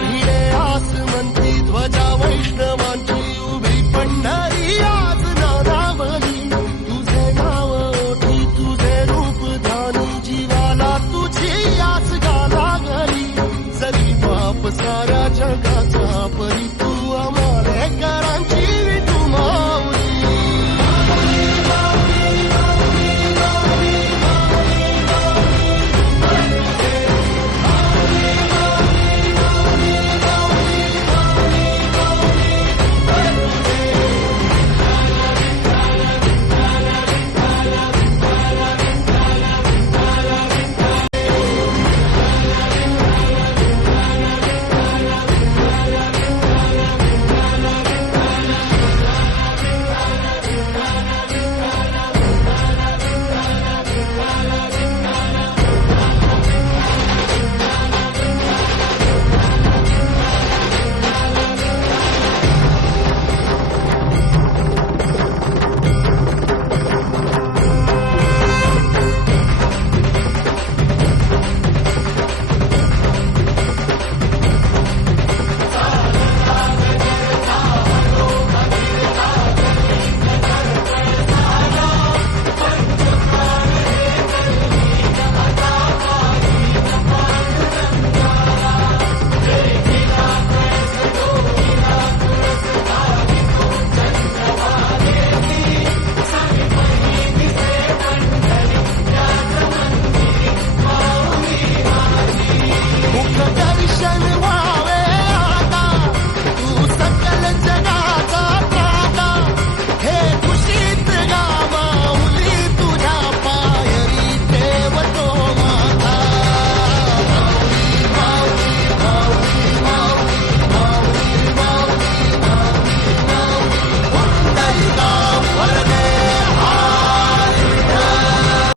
भिडे आसमंती ध्वजा वैष्णवांची उभी पंढरी आज नानावली. तुझे नाव ओठी तुझे रूप ध्यानी जीवाला तुझी आस घाला घरी. जरी बाप साऱ्या जगाचा परी